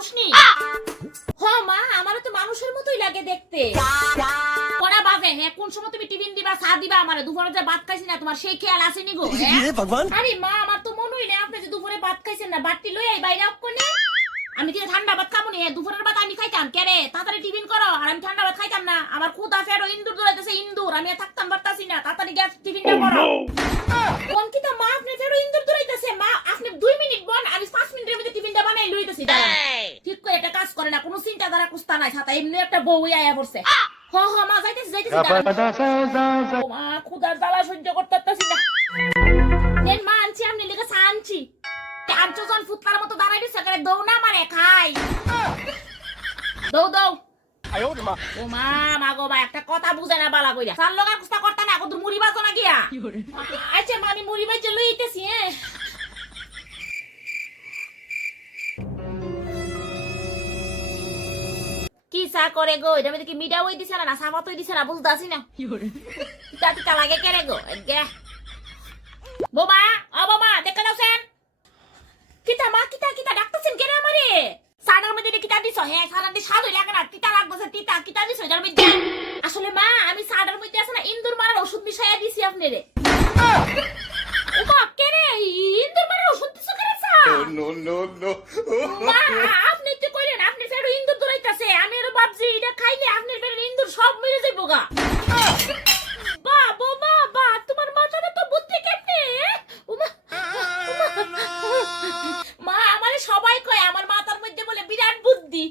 মানুষ নি হ মা আমারও তো মানুষের মতোই লাগে দেখতে। কড়া বাজে হ্যাঁ কোন সময় তুমি টিফিন দিবা চা দিবা আমারে? দুপুরে যে ভাত খাইছি না তোমার সেই খেয়াল আসেনি গো হ্যাঁ? আরে মা আমার তো মনেই নেই আপনি যে দুপুরে ভাত খাইছেন না লই আই বাইরে কোনে আমি কি ঠান্ডা ভাত খাব নি দুপুরের ভাত আমি খাইতাম কে রে? তাড়াতাড়ি টিফিন করো আর আমি ঠান্ডা ভাত খাইতাম না। আমার খুদা ফেরো ইন্দুর দৌড়াইতেছে ইন্দুর আমি থাকতাম পারতাছি না। তাড়াতাড়ি গ্যাস টিফিনটা করো। কোন কি তো মা আপনি ফেরো ইন্দুর দৌড়াইতেছে মা আপনি দুই মিনিট বন আমি পাঁচ মিনিটের মধ্যে টিফিনটা বানাই লইতেছি দাঁড়ান। ঠিক করে এটা কাজ করে না কোনো চিন্তা ধারা কুস্তা নাই ছাতা এমনি একটা বউ আয়া পড়ছে। হ হ মা যাইতেছি যাইতেছি। মা খুদার জ্বালা সহ্য করতে পারতাছি না। নেন মা আনছি আমি লিখে চা আনছি। আনছো জন ফুটকার মতো দাঁড়াই দিচ্ছে করে দৌ না মানে খাই। দৌ দৌ। ও মা মা গো মা একটা কথা বুঝে না বালা কইরা। সার লগা কুস্তা করতে না কত মুড়ি বাজো না গিয়া। আচ্ছা মা আমি মুড়ি বাজে কি চা করে গো? এটা মধ্যে কি মিডা ওই দিছে না না সাফাত ওই দিছে না বুঝতে না? তা তা লাগে কেরে গো? গে বোমা ও বোমা দেখে দাও সেন কিতা মা কিতা কিতা ডাকতেছেন কেন আমারে সাদার মধ্যে কিতা দিছ হ্যাঁ সাদার দিয়ে স্বাদ লাগে না তিতা লাগবে তিতা কিতা দিছ এটার মধ্যে আসলে মা আমি সাদার মধ্যে আছে না ইন্দুর মারার ওষুধ মিশাইয়া দিছি আপনারে ও মা কেরে ইন্দুর মারার ওষুধ দিছ কেরে সা no, no, no. মা আপনি তো কইলেন আপনি ফেরো ইন্দুর দৌড়াইতাছে আমি আরও ভাবছি এটা খাইলে আপনার ফেরো ইন্দুর সব মেরে যাইবো গা। বা, বোমা, বা, তোমার মাথাটা তো বুদ্ধি কেমনে। মা, আমারে সবাই কয়, আমার মাথার মধ্যে বলে বিরাট বুদ্ধি।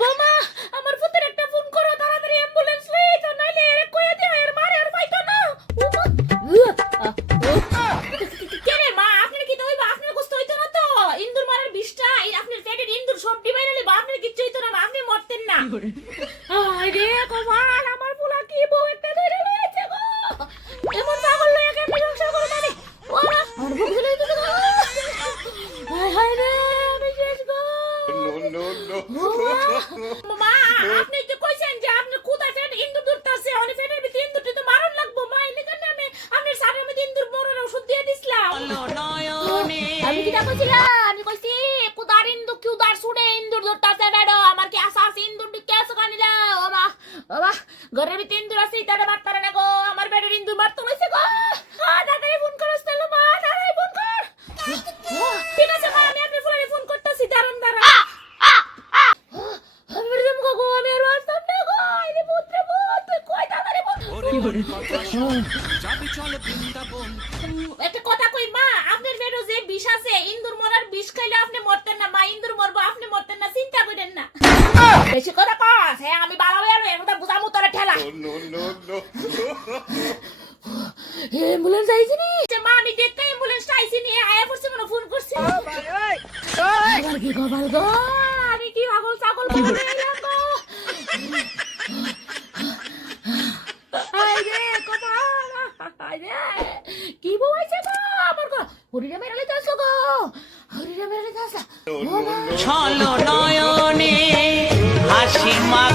বোমা, আমার পুতের একটা ফোন করো, তাড়াতাড়ি অ্যাম্বুলেন্স লই তো নাইলে এর কইয়া দিও, এর মারে আর পাইতো না। কেরে মা, আপনার কি তো হইবা আপনার কষ্ট হইতো না তো? ইন্দুর মারার বিষটা আপনার পেটের ইন্দুর সবটি বাইরে লিবা আপনার কিচ্ছু হইতো না মা, আপনি মরতেন না আরে আমার পোলা কি বউ একটা ধরে লয়েছে গো? এমন পাগল লয়ে কেন সংসার করে মানে ওরা আমার বুক ধরে দিতে হায় হায় রে আমি শেষ গো। আপনি যে কইছেন যে আপনি কোথায় ফেট ইন্দুর ধরতাছে অনেক ফেটের ভিতরে তো মারণ লাগবো। মা এলে কেন আমি আপনার সারের মধ্যে ইন্দুর মরার ওষুধ দিয়ে দিছিলাম। আমি কি কইছিলাম আমি কইছি কুদার ইন্দুর কুদার সুড়ে ইন্দুর ধরতাছে বেড়ো আমার কি আশা আছে ইন্দুর ঢুকে আসো কানিলা ও ও ঘরের ভিতরে ইন্দুর আছে তারে মারতারে না গো আমার বেড়ের ইন্দুর মারতে হইছে গো। তাড়াতাড়ি ফোন করো তাহলে মা তাড়াতাড়ি ফোন কর। ঠিক আছে মা আমি আপনার ফোনে ফোন করতেছি দাঁড়ান দাঁড়ান। আমি বেড়ে যাব গো আমি আর বাঁচতাম না গো আরে পুত্রে পুত কই তাড়াতাড়ি ফোন একটা কথা কই মা আপনার যে বিষ আছে ইন্দুর মরার বিষ খাইলে আপনি মরতেন না মা ইন্দুর মরবো আপনি মরতেন না চিন্তা করেন না। অ্যাম্বুলেন্স আইছে নি মা আমি দেখতে অ্যাম্বুলেন্স আইছে নি আয়া করছে মনে ফোন করছে। আমার কি কপাল গো? আমি কি পাগল ছাগল বানাই এলাম গো? আই রে কপাল। আই কি বউ আইছে গো? আমার গো। হরিরে মেরে লইতে আসো গো। হরিরে মেরে লইতে আসো No, no, no. ছল নয়নে হাসি বদন